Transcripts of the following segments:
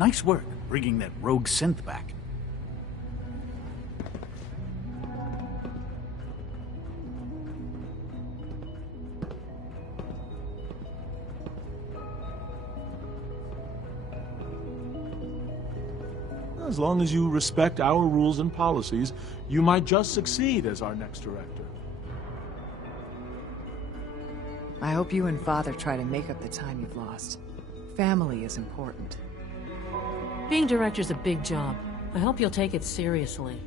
Nice work bringing that rogue synth back. As long as you respect our rules and policies, you might just succeed as our next director. I hope you and Father try to make up the time you've lost. Family is important. Being director's a big job. I hope you'll take it seriously.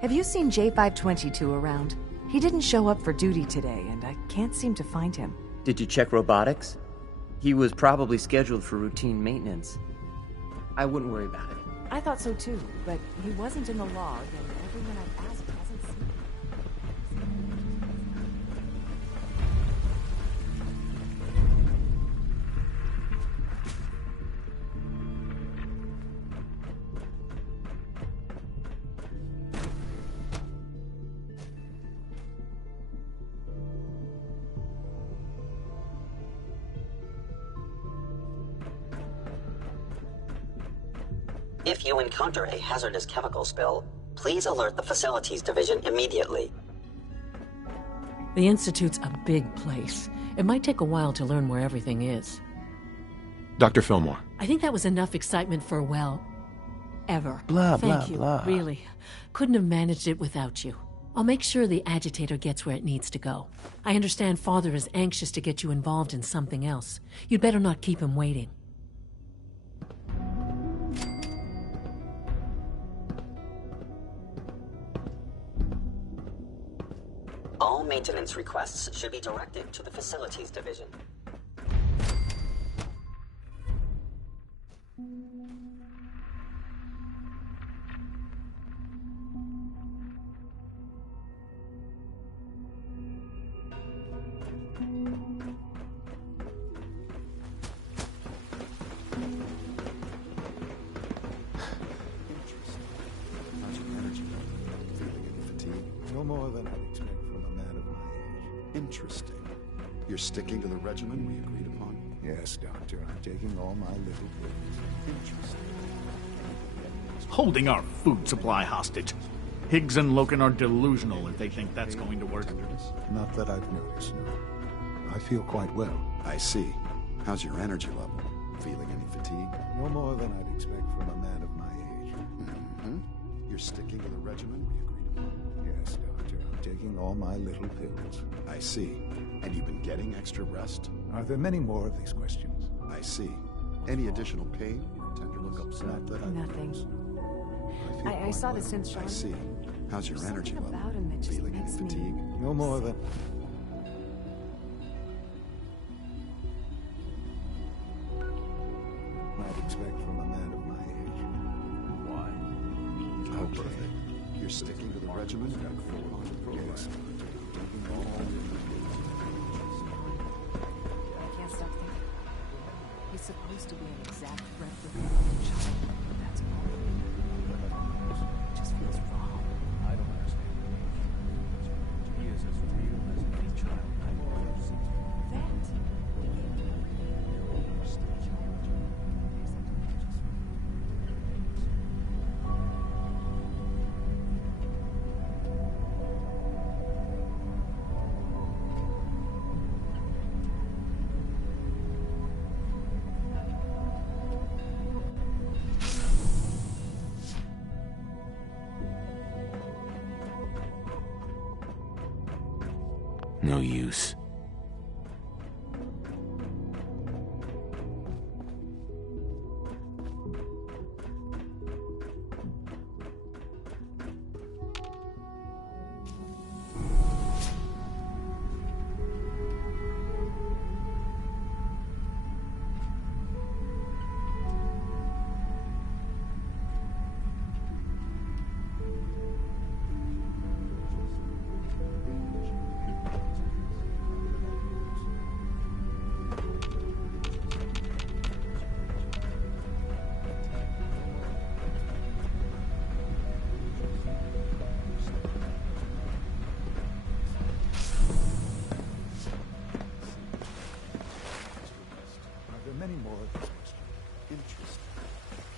Have you seen J522 around? He didn't show up for duty today, and I can't seem to find him. Did you check robotics? He was probably scheduled for routine maintenance. I wouldn't worry about it. I thought so too, but he wasn't in the log, and everyone I've asked hasn't seen him. If you encounter a hazardous chemical spill, please alert the Facilities Division immediately. The Institute's a big place. It might take a while to learn where everything is. Dr. Fillmore. I think that was enough excitement for, well, ever. Blah, Thank blah, you, blah. really. Couldn't have managed it without you. I'll make sure the agitator gets where it needs to go. I understand Father is anxious to get you involved in something else. You'd better not keep him waiting. All maintenance requests should be directed to the Facilities Division. No more than I'd expect from a man of my age. Interesting. You're sticking to the regimen we agreed upon? Yes, Doctor. I'm taking all my little pills. Interesting. Holding our food supply hostage. Higgs and Loken are delusional if they think that's going to work. Not that I've noticed, no. I feel quite well. I see. How's your energy level? Feeling any fatigue? No more than I'd expect from a man of my age. Mm-hmm. You're sticking to the regimen we agreed upon? Yes, Doctor. I'm taking all my little pills. I see. And you've been getting extra rest? Are there many more of these questions? I see. Any additional pain? Tend to look upset. Not that I've Nothing. noticed. I saw the synth shot. I see. How's your There's energy something level? about him that just Feeling any makes me- fatigue? No more than... I'd expect from a man of my age. Why? Okay. You're sticking to the regimen we agreed upon? Yes. I can't stop thinking. He's supposed to be an exact replica of the child, but that's all. It just feels wrong. I don't understand. He is as real as any child I've ever seen. That. No use.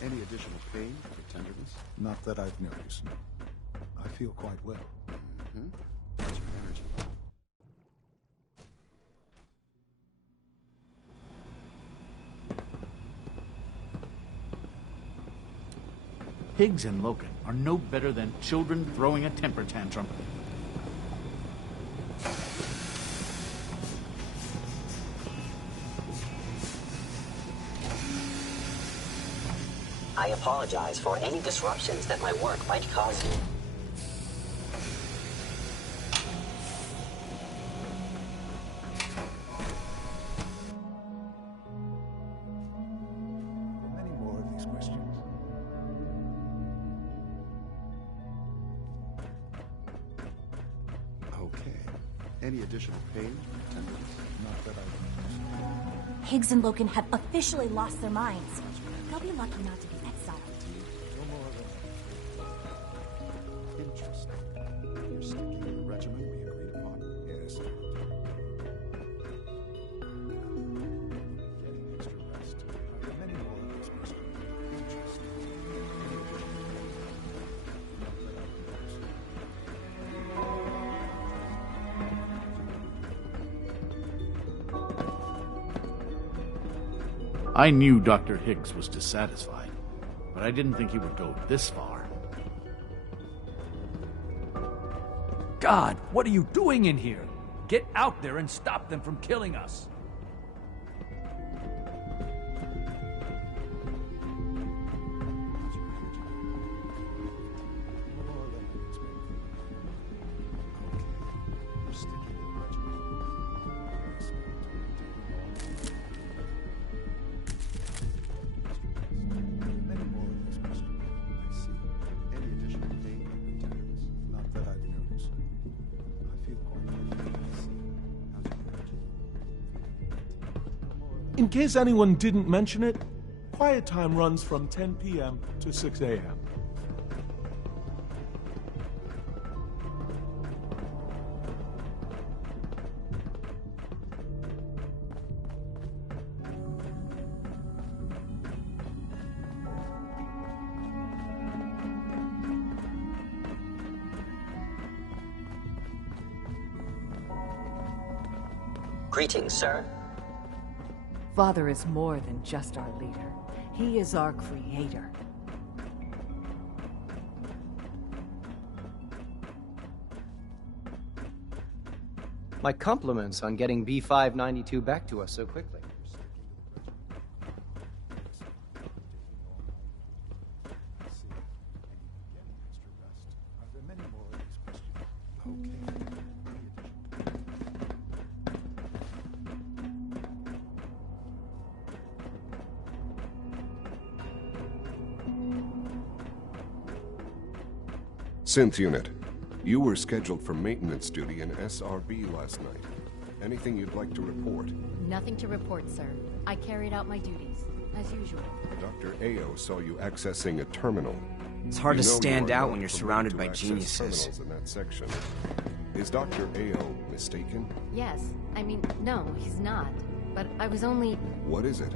Any additional pain or tenderness? Not that I've noticed. I feel quite well. Mm-hmm. How's your energy level? Higgs and Loken are no better than children throwing a temper tantrum. I apologize for any disruptions that my work might cause you. There are many more of these questions. Okay. Any additional pain or tenderness? Not that I've noticed. Higgs and Loken have officially lost their minds. They'll be lucky not to be exiled. No more than Interesting. You're sticking to the regimen we agreed upon? yes. Getting extra rest. There are many more of these questions. Interesting. Not that I've noticed. I knew Dr. Higgs was dissatisfied, but I didn't think he would go this far. God, what are you doing in here? Get out there and stop them from killing us. More than I expected. Okay. You're sticking to the regimen. Yes. Many more of these questions. I see. Any additional pain or tenderness? Not that I've noticed. I feel quite well. I see. How's your energy level? In case anyone didn't mention it, quiet time runs from 10 p.m. to 6 a.m. Greetings, sir. Father is more than just our leader. He is our creator. My compliments on getting B592 back to us so quickly. I see. Getting extra rest. Are there many more of these questions? Okay. Synth Unit, you were scheduled for maintenance duty in SRB last night. Anything you'd like to report? Nothing to report, sir. I carried out my duties, as usual. Dr. Ao saw you accessing a terminal. It's hard You to know you stand are out not when you're permitted surrounded to by access geniuses. terminals in that section. Is Dr. Ao mistaken? Yes. I mean, no, he's not. But I was only... What is it?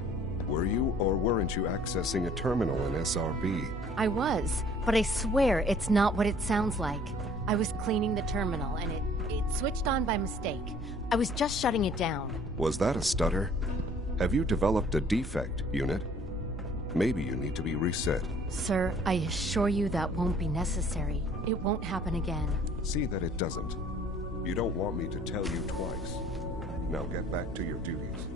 Were you or weren't you accessing a terminal in SRB? I was, but I swear it's not what it sounds like. I was cleaning the terminal, and it switched on by mistake. I was just shutting it down. Was that a stutter? Have you developed a defect, Unit? Maybe you need to be reset. Sir, I assure you that won't be necessary. It won't happen again. See that it doesn't. You don't want me to tell you twice. Now get back to your duties.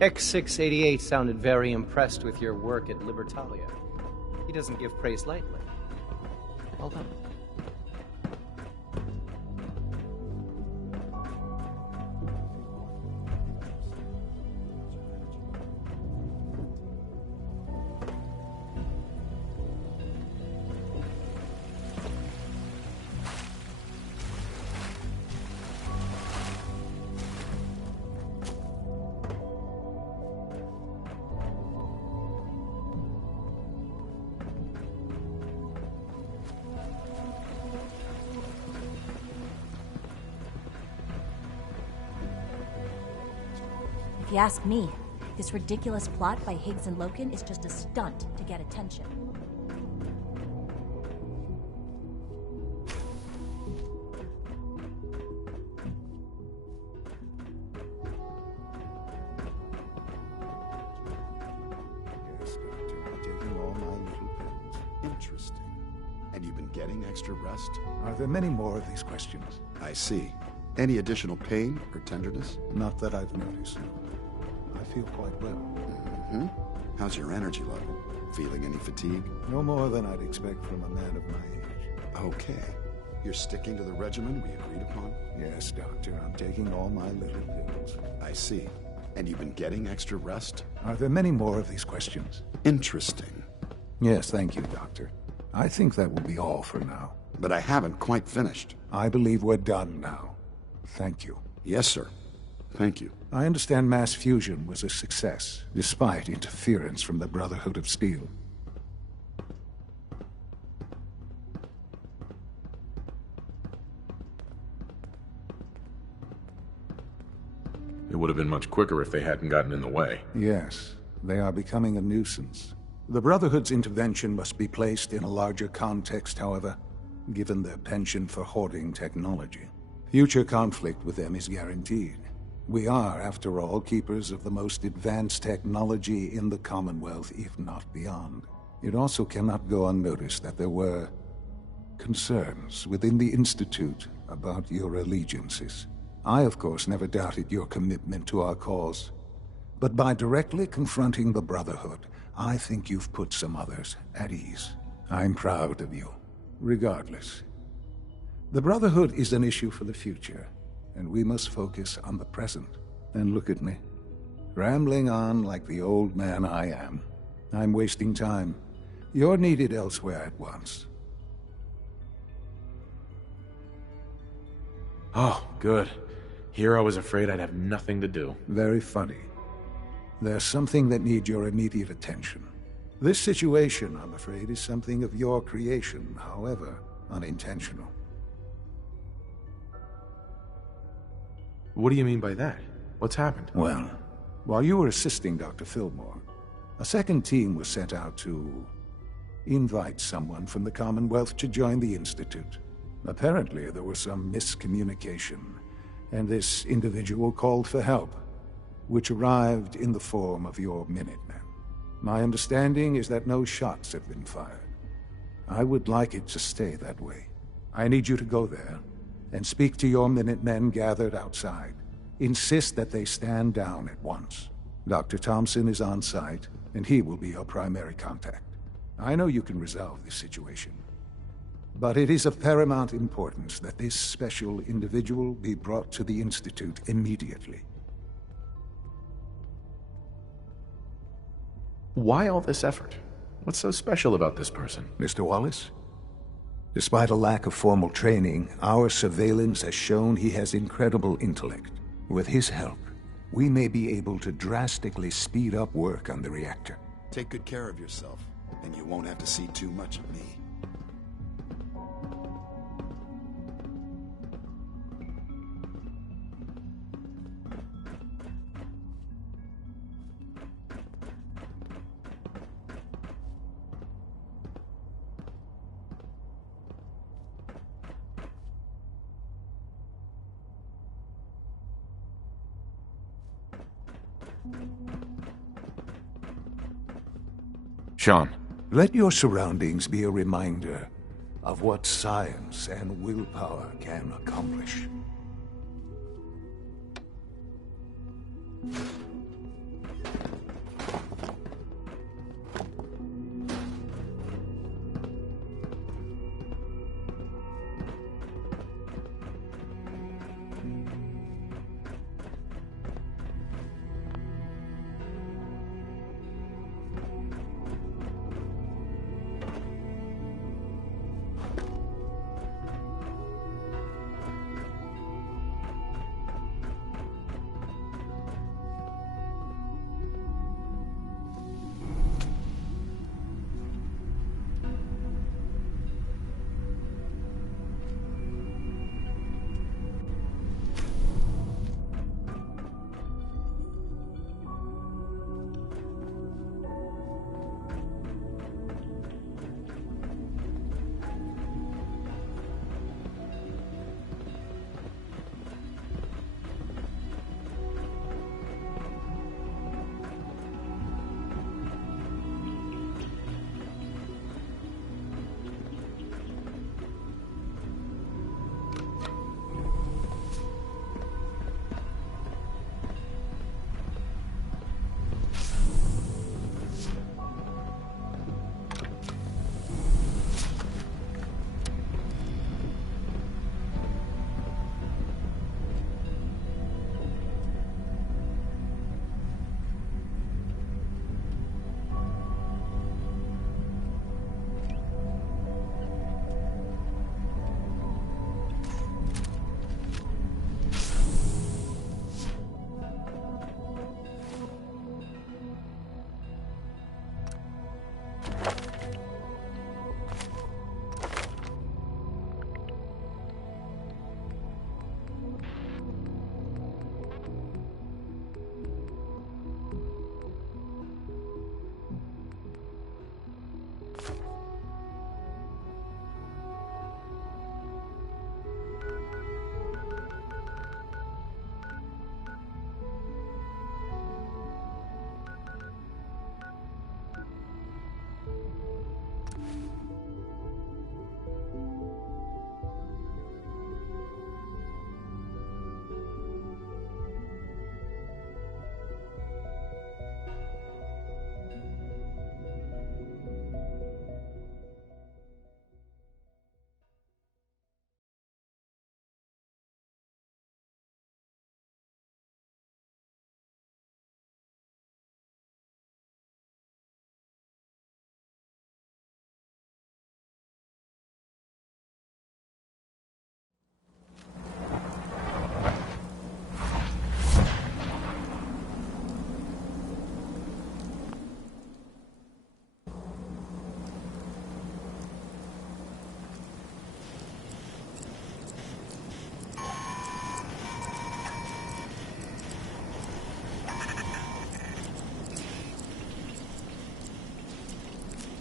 X688 sounded very impressed with your work at Libertalia. He doesn't give praise lightly. Well done. If you ask me, this ridiculous plot by Higgs and Loken is just a stunt to get attention. Yes, Doctor, I'm taking all my little pills. Interesting. And you've been getting extra rest? Are there many more of these questions? I see. Any additional pain or tenderness? Not that I've noticed. I feel quite well. Mm-hmm. How's your energy level? Feeling any fatigue? No more than I'd expect from a man of my age. Okay. You're sticking to the regimen we agreed upon? Yes, Doctor, I'm taking all my little pills. I see. And you've been getting extra rest? Are there many more of these questions? Interesting. Yes, thank you, Doctor. I think that will be all for now. But I haven't quite finished. I believe we're done now. Thank you. Yes, sir. Thank you. I understand mass fusion was a success, despite interference from the Brotherhood of Steel. It would have been much quicker if they hadn't gotten in the way. Yes, they are becoming a nuisance. The Brotherhood's intervention must be placed in a larger context, however, given their penchant for hoarding technology. Future conflict with them is guaranteed. We are, after all, keepers of the most advanced technology in the Commonwealth, if not beyond. It also cannot go unnoticed that there were concerns within the Institute about your allegiances. I, of course, never doubted your commitment to our cause. But by directly confronting the Brotherhood, I think you've put some others at ease. I'm proud of you, regardless. The Brotherhood is an issue for the future, and we must focus on the present. And look at me, rambling on like the old man I am. I'm wasting time. You're needed elsewhere at once. Oh, good. Here I was afraid I'd have nothing to do. Very funny. There's something that needs your immediate attention. This situation, I'm afraid, is something of your creation, however unintentional. What do you mean by that? What's happened? Well, while you were assisting Dr. Fillmore, a second team was sent out to invite someone from the Commonwealth to join the Institute. Apparently, there was some miscommunication, and this individual called for help, which arrived in the form of your Minutemen. My understanding is that no shots have been fired. I would like it to stay that way. I need you to go there and speak to your Minutemen gathered outside. Insist that they stand down at once. Dr. Thompson is on site, and he will be your primary contact. I know you can resolve this situation, but it is of paramount importance that this special individual be brought to the Institute immediately. Why all this effort? What's so special about this person? Mr. Wallace? Despite a lack of formal training, our surveillance has shown he has incredible intellect. With his help, we may be able to drastically speed up work on the reactor. Take good care of yourself, and you won't have to see too much of me. Sean. Let your surroundings be a reminder of what science and willpower can accomplish.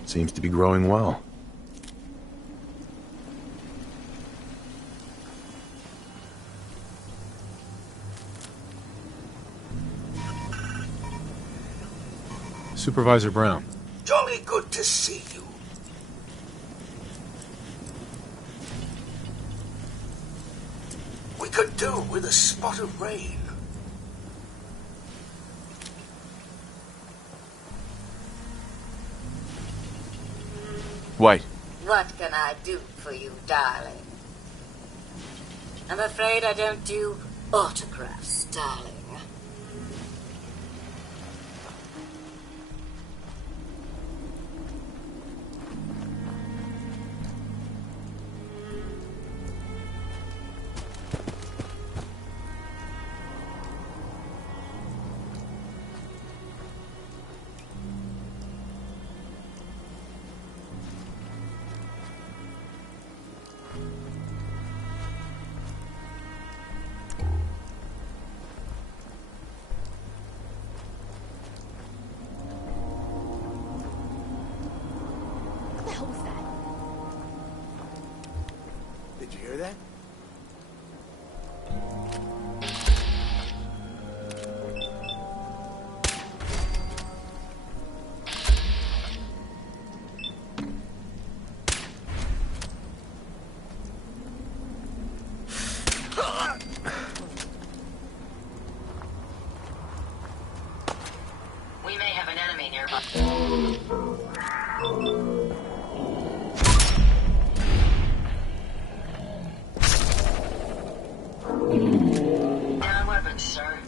Seems to be growing well. Supervisor Brown. Jolly good to see you. We could do with a spot of rain. White. What can I do for you, darling? I'm afraid I don't do autographs, darling. What the hell was that? Did you hear that? We may have an enemy nearby. Down weapons, sir.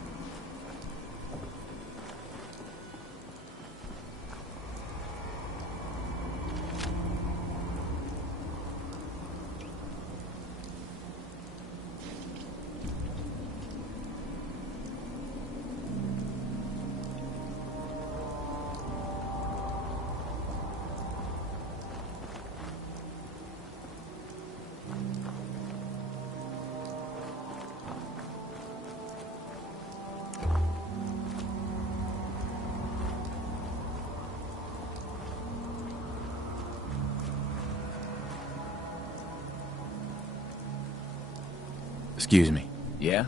Excuse me. Yeah?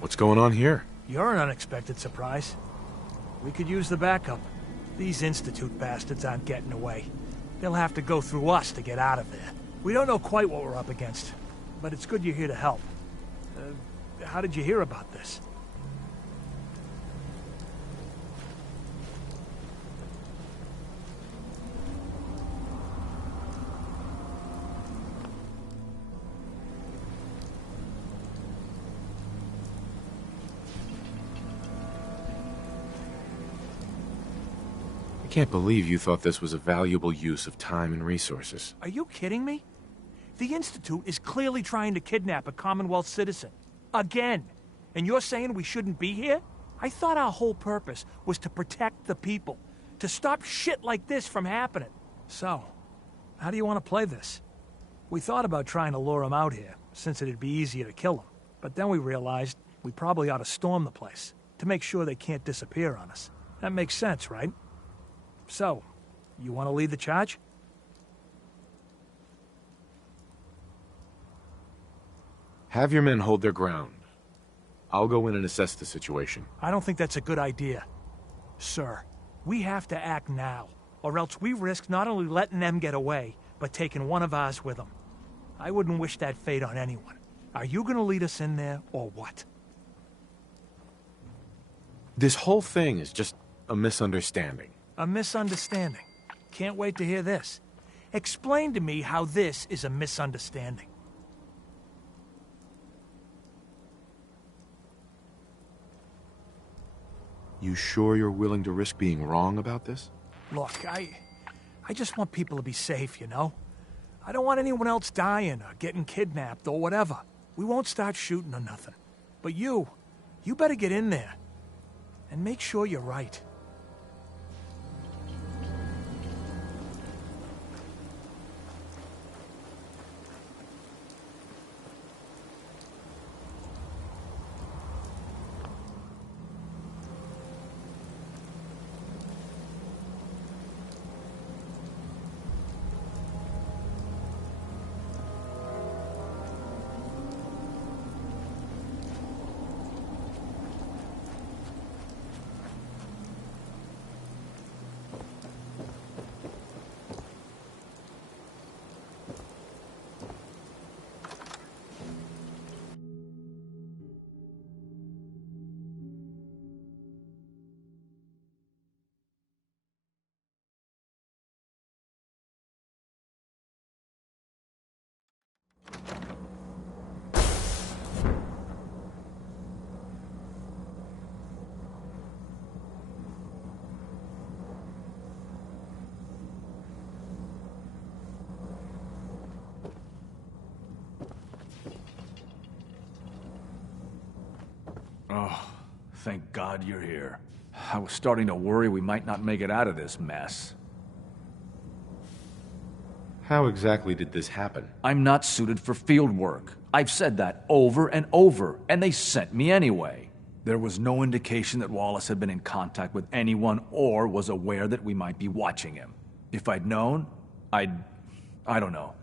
What's going on here? You're an unexpected surprise. We could use the backup. These Institute bastards aren't getting away. They'll have to go through us to get out of there. We don't know quite what we're up against, but it's good you're here to help. How did you hear about this? I can't believe you thought this was a valuable use of time and resources. Are you kidding me? The Institute is clearly trying to kidnap a Commonwealth citizen. Again. And you're saying we shouldn't be here? I thought our whole purpose was to protect the people. To stop shit like this from happening. So, how do you want to play this? We thought about trying to lure him out here, since it'd be easier to kill him. But then we realized we probably ought to storm the place, to make sure they can't disappear on us. That makes sense, right? So, you want to lead the charge? Have your men hold their ground. I'll go in and assess the situation. I don't think that's a good idea. Sir, we have to act now, or else we risk not only letting them get away, but taking one of ours with them. I wouldn't wish that fate on anyone. Are you going to lead us in there, or what? This whole thing is just a misunderstanding. A misunderstanding. Can't wait to hear this. Explain to me how this is a misunderstanding. You sure you're willing to risk being wrong about this? Look, I just want people to be safe, you know? I don't want anyone else dying or getting kidnapped or whatever. We won't start shooting or nothing. But you better get in there. And make sure you're right. Oh, thank God you're here. I was starting to worry we might not make it out of this mess. How exactly did this happen? I'm not suited for field work. I've said that over and over, and they sent me anyway. There was no indication that Wallace had been in contact with anyone or was aware that we might be watching him. If I'd known, I don't know.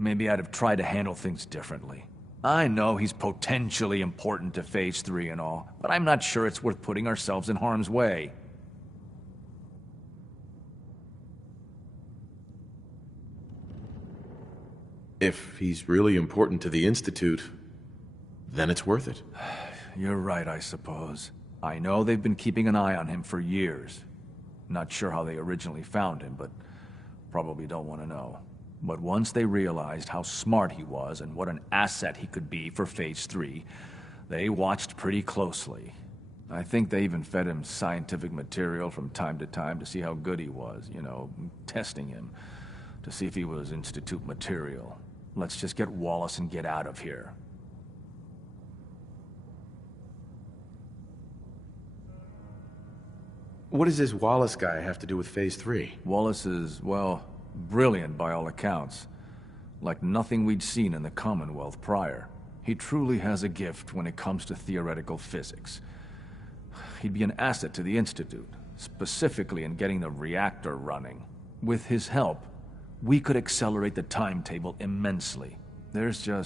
Maybe I'd have tried to handle things differently. I know he's potentially important to Phase 3 and all, but I'm not sure it's worth putting ourselves in harm's way. If he's really important to the Institute, then it's worth it. You're right, I suppose. I know they've been keeping an eye on him for years. Not sure how they originally found him, but probably don't want to know. But once they realized how smart he was and what an asset he could be for Phase 3, they watched pretty closely. I think they even fed him scientific material from time to time to see how good he was, you know, testing him, to see if he was Institute material. Let's just get Wallace and get out of here. What does this Wallace guy have to do with Phase 3? Wallace is, well, brilliant by all accounts. Like nothing we'd seen in the Commonwealth prior. He truly has a gift when it comes to theoretical physics. He'd be an asset to the Institute, specifically in getting the reactor running. With his help, we could accelerate the timetable immensely. There's a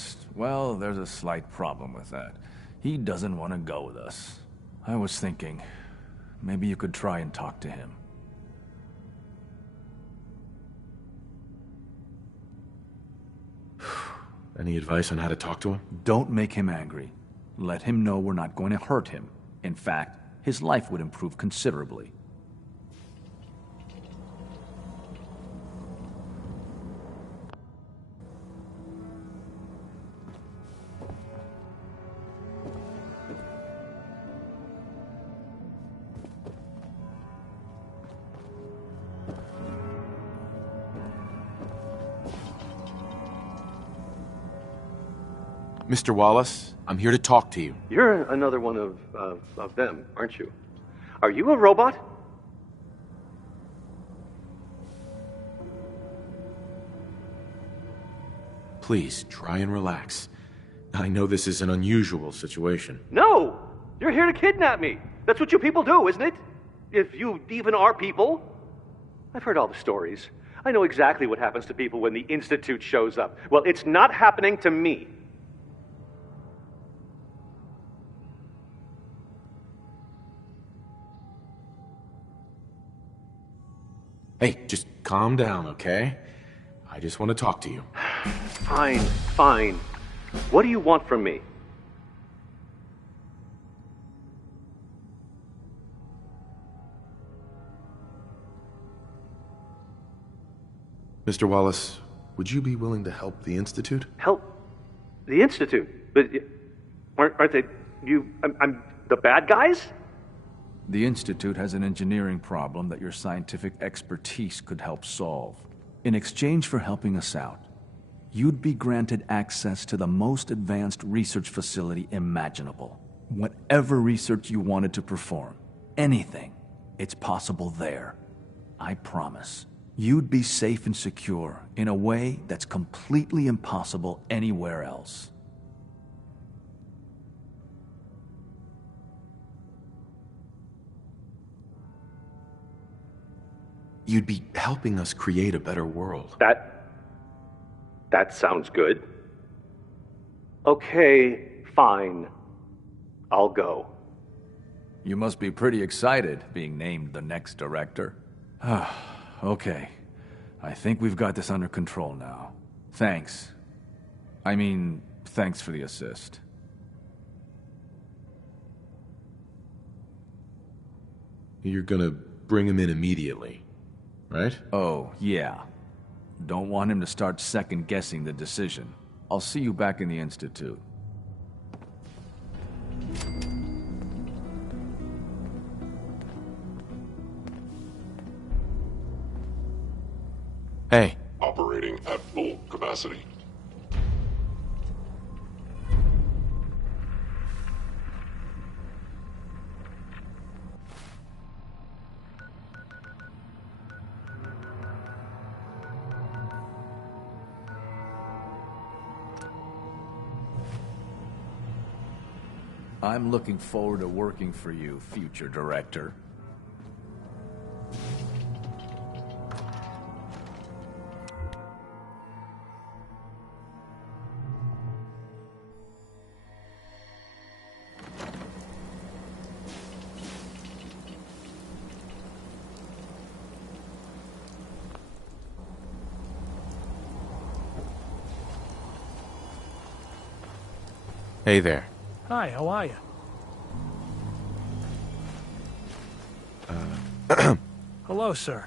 slight problem with that. He doesn't want to go with us. I was thinking, maybe you could try and talk to him. Any advice on how to talk to him? Don't make him angry. Let him know we're not going to hurt him. In fact, his life would improve considerably. Mr. Wallace, I'm here to talk to you. You're another one of them, aren't you? Are you a robot? Please, try and relax. I know this is an unusual situation. No! You're here to kidnap me! That's what you people do, isn't it? If you even are people. I've heard all the stories. I know exactly what happens to people when the Institute shows up. Well, it's not happening to me. Hey, just calm down, okay? I just want to talk to you. Fine, fine. What do you want from me? Mr. Wallace, would you be willing to help the Institute? Help? The Institute? But aren't they... I'm the bad guys? The Institute has an engineering problem that your scientific expertise could help solve. In exchange for helping us out, you'd be granted access to the most advanced research facility imaginable. Whatever research you wanted to perform, anything, it's possible there. I promise. You'd be safe and secure in a way that's completely impossible anywhere else. You'd be helping us create a better world. That sounds good. Okay, fine. I'll go. You must be pretty excited being named the next director. Okay. I think we've got this under control now. Thanks. Thanks for the assist. You're gonna bring him in immediately, right? Oh, yeah. Don't want him to start second-guessing the decision. I'll see you back in the Institute. Hey. Operating at full capacity. I'm looking forward to working for you, future director. Hey there. Hi, how are you? Hello, sir.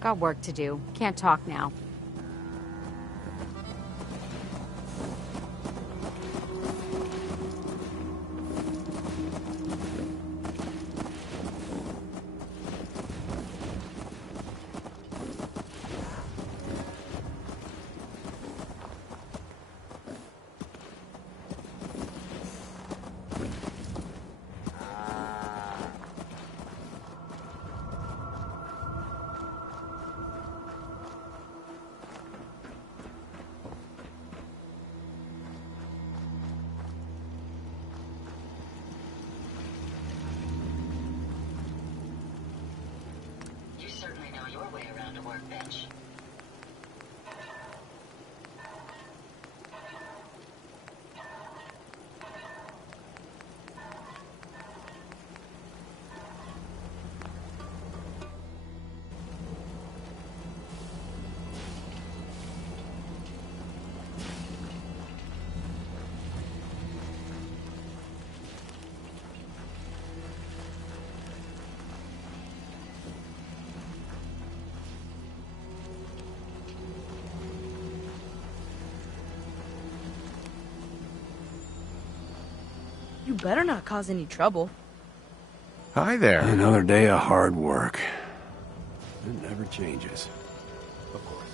Got work to do. Can't talk now. You certainly know your way around a workbench. You better not cause any trouble. Hi there. Another day of hard work. It never changes. Of course.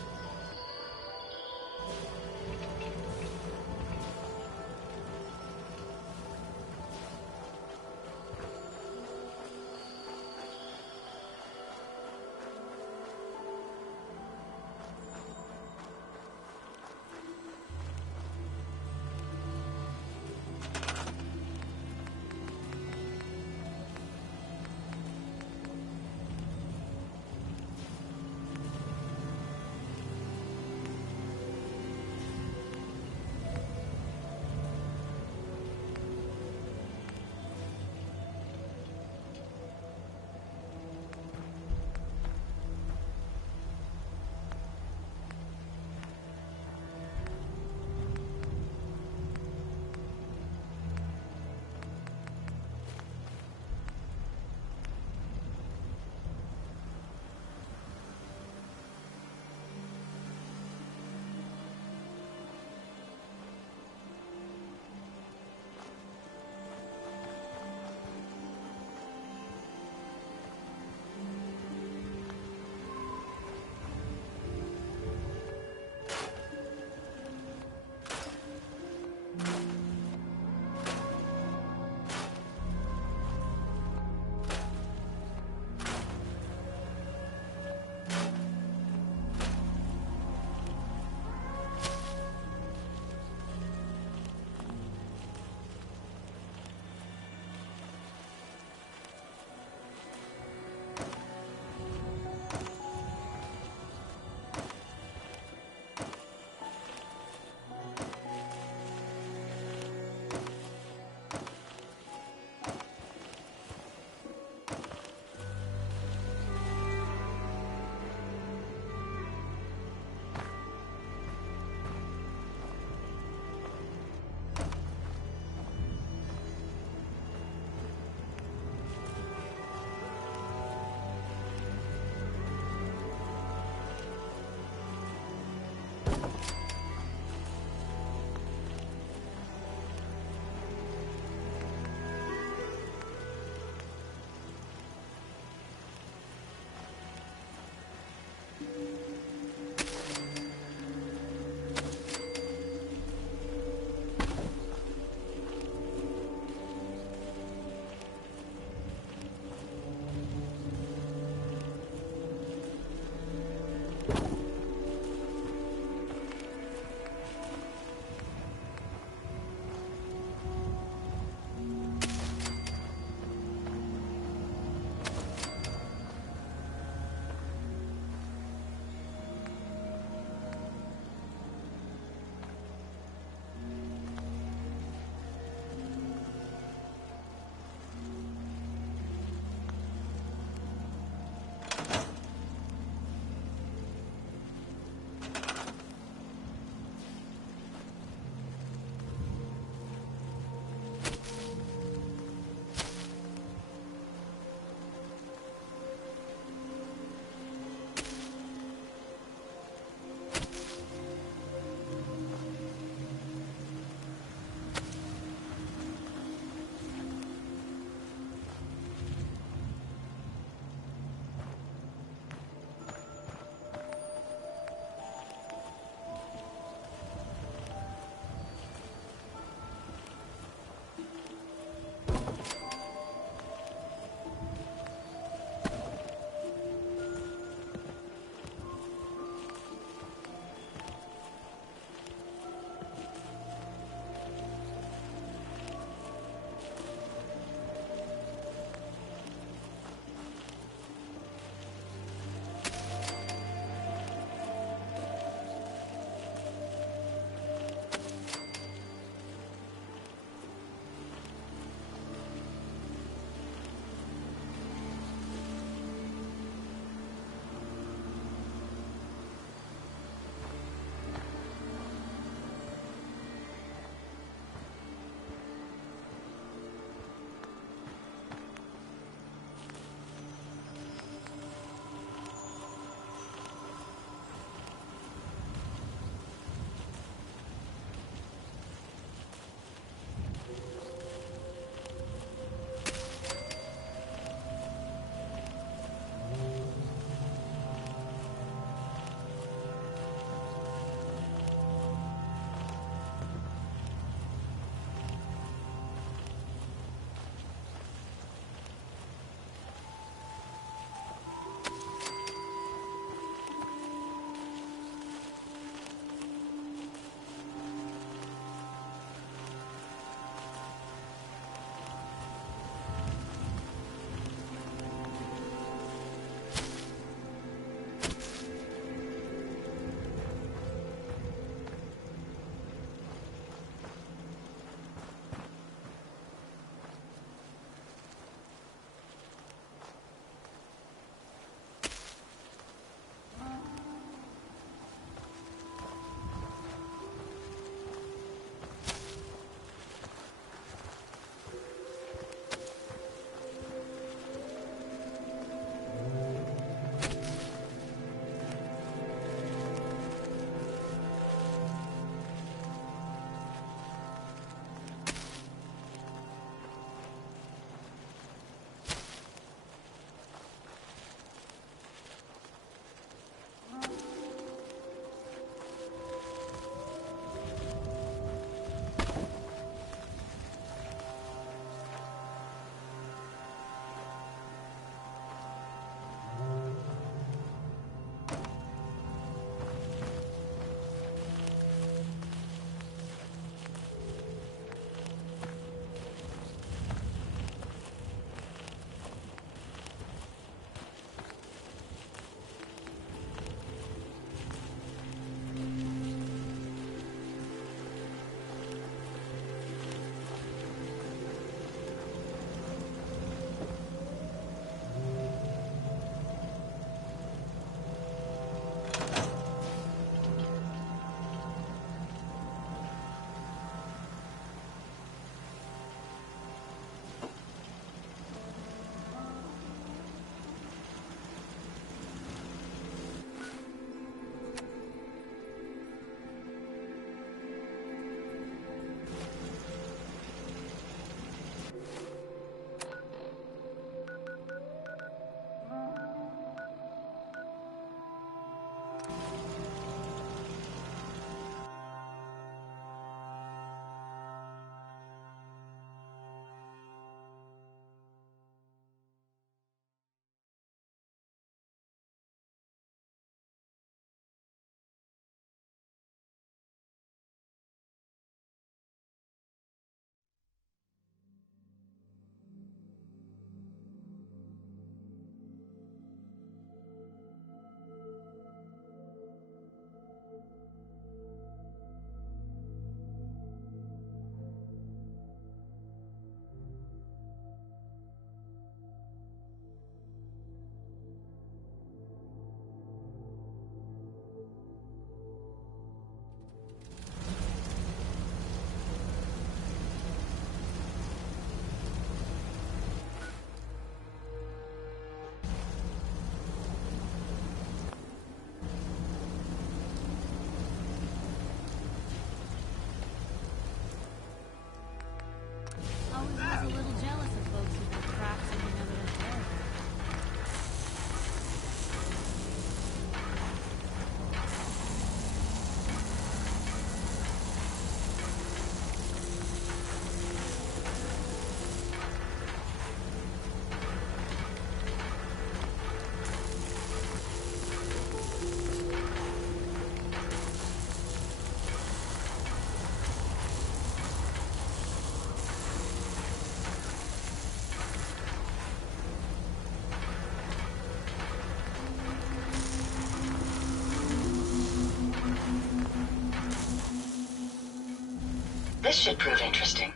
This should prove interesting.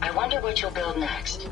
I wonder what you'll build next.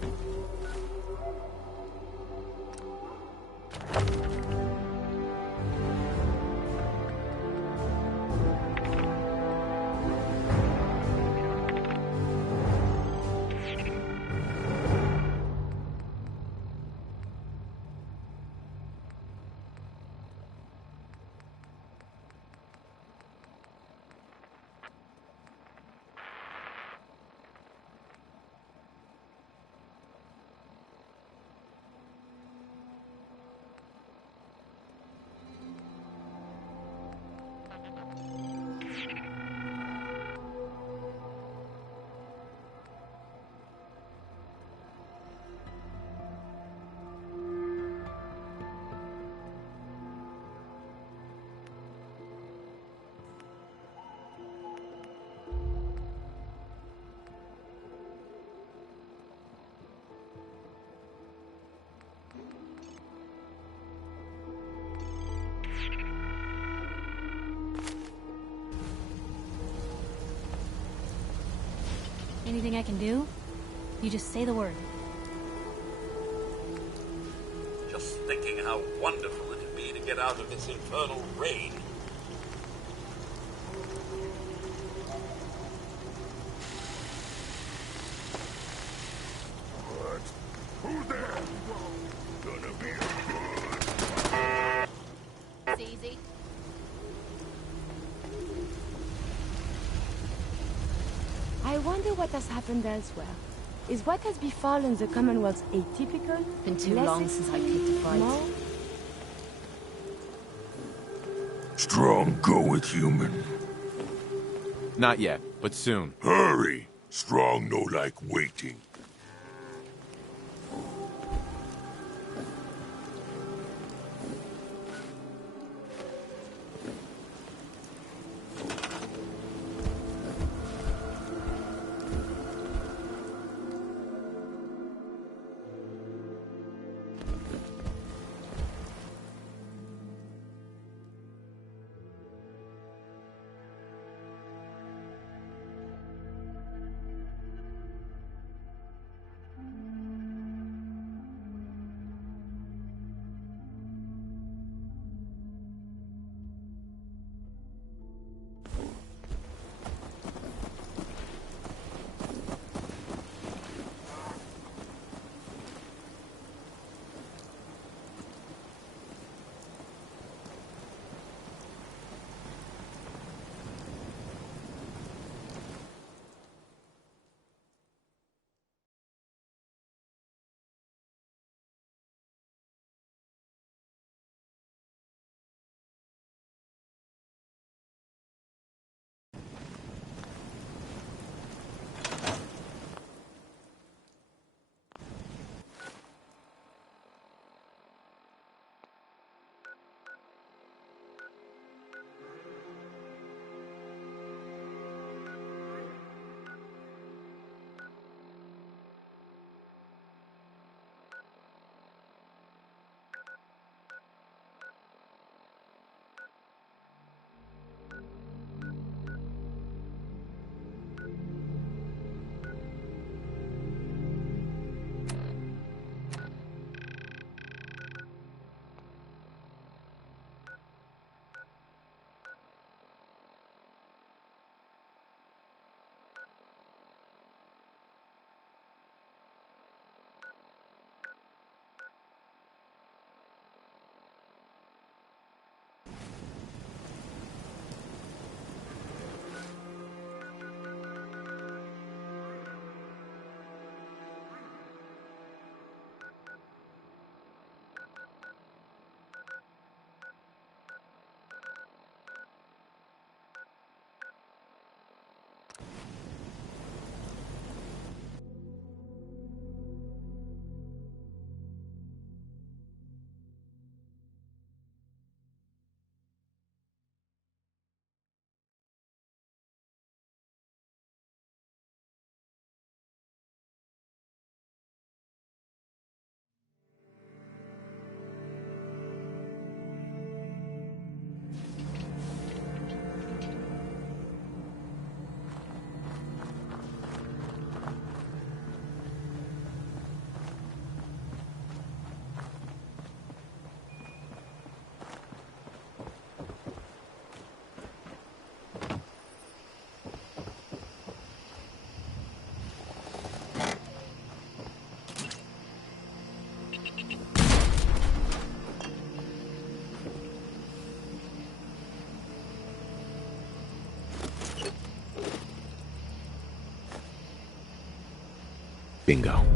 Anything I can do? You just say the word. Just thinking how wonderful it'd be to get out of this infernal rain. What? Who's there? Gonna be It's easy. I wonder what has happened elsewhere. Is what has befallen the Commonwealth atypical? Been too Less long since I picked a fight. more? Strong go with human. Not yet, but soon. Hurry! Strong no like waiting. Bingo.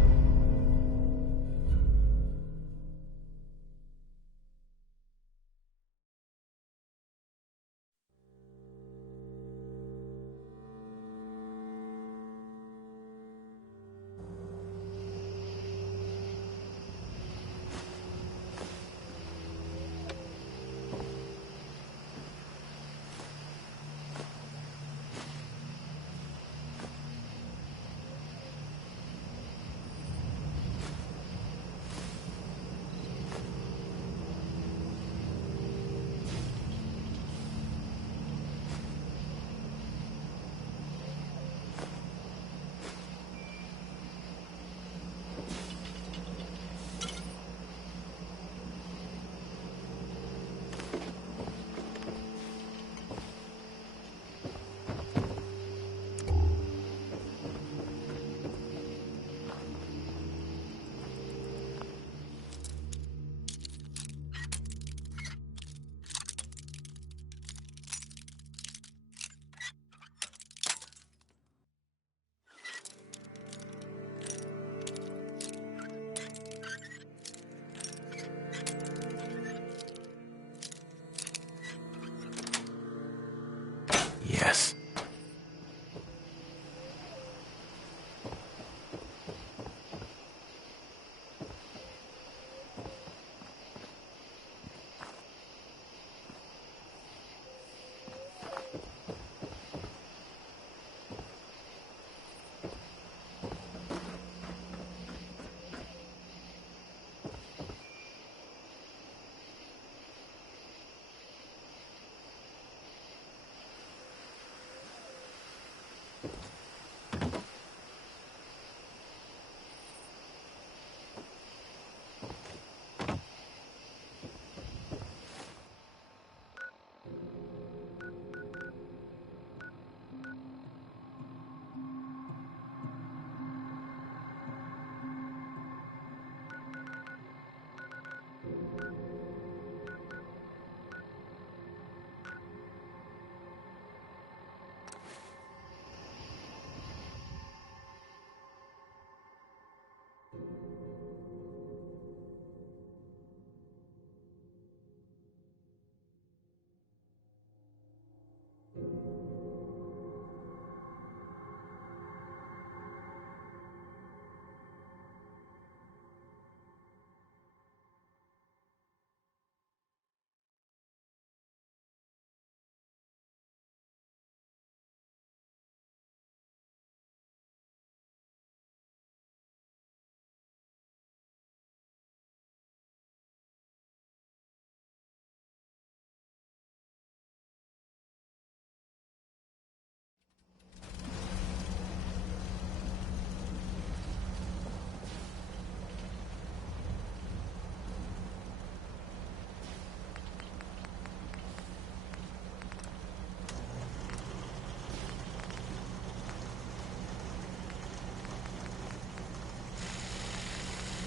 Yes.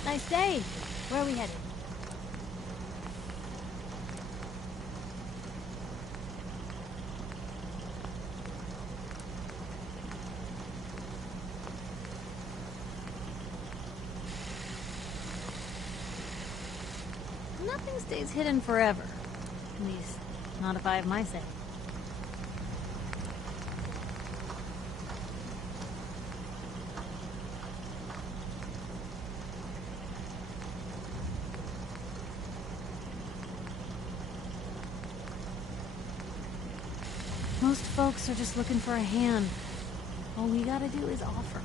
Nice day. Where are we headed? Nothing stays hidden forever. At least, not if I have my say. Most folks are just looking for a hand. All we gotta do is offer.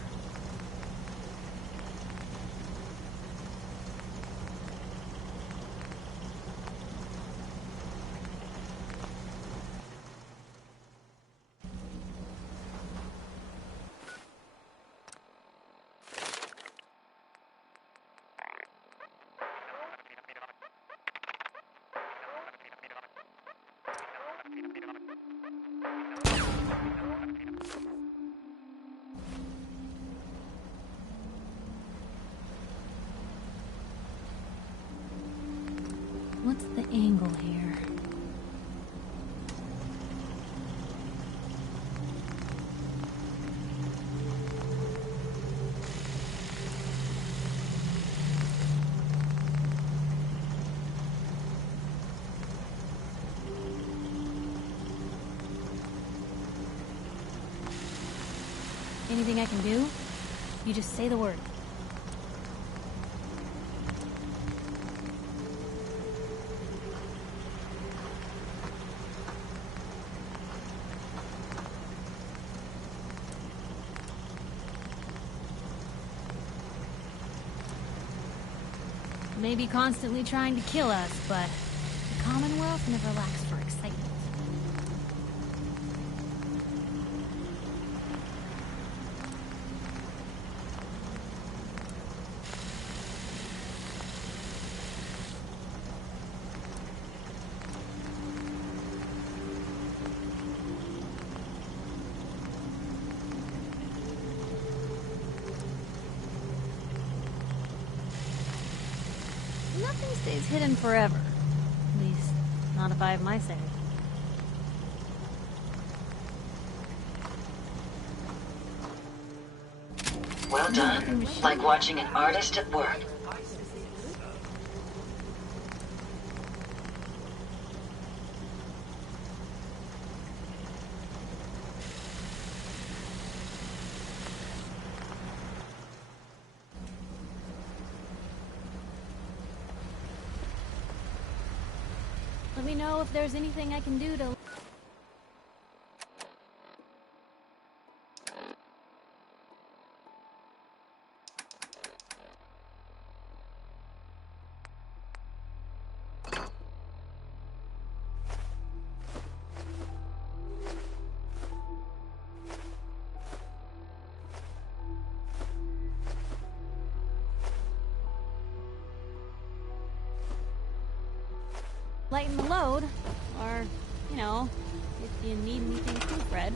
What's the angle here? anything I can do, you just say the word. Maybe constantly trying to kill us, but the Commonwealth never lacks for excitement. Nothing stays hidden forever. At least, not if I have my say. Well done. Like watching an artist at work. Let me know if there's anything I can do to... lighten the load, or, you know, if you need anything too, Fred.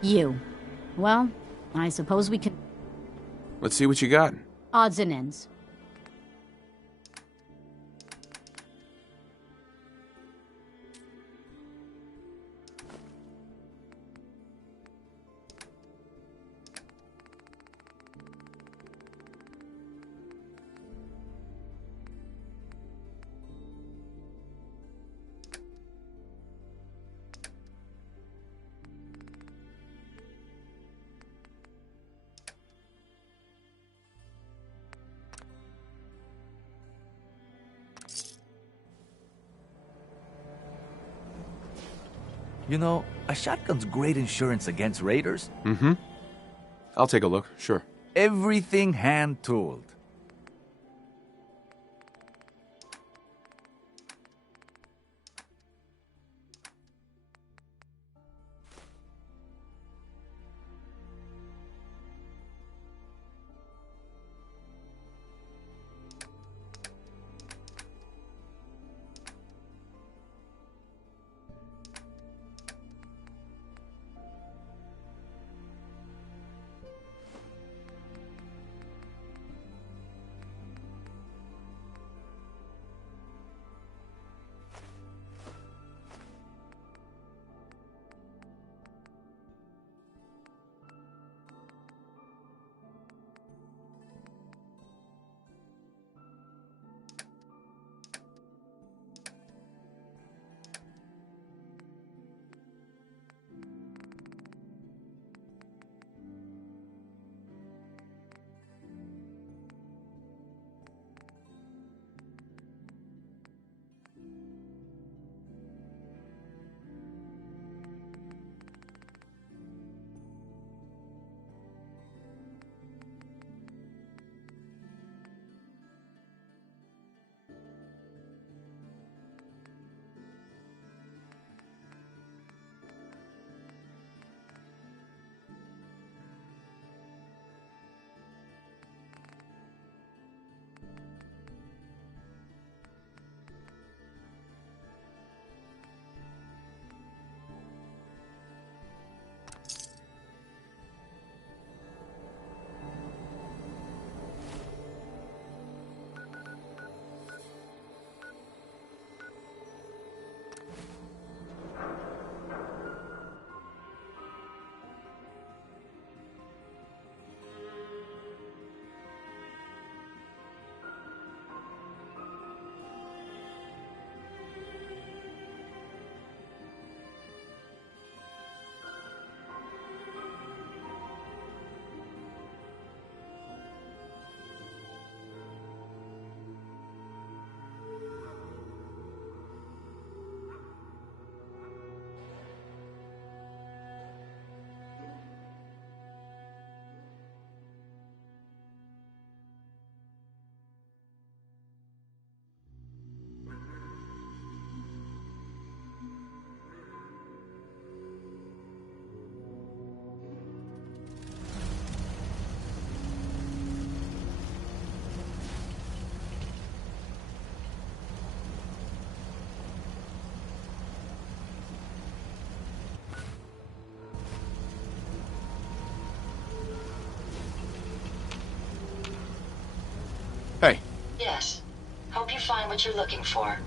You. Well, I suppose we can... Let's see what you got. Odds and ends. You know, a shotgun's great insurance against raiders. Mm-hmm. I'll take a look, sure. Everything hand-tooled. Yes. Hope you find what you're looking for.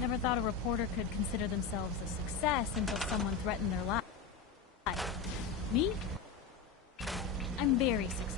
Never thought a reporter could consider themselves a success until someone threatened their life. Me? I'm very successful.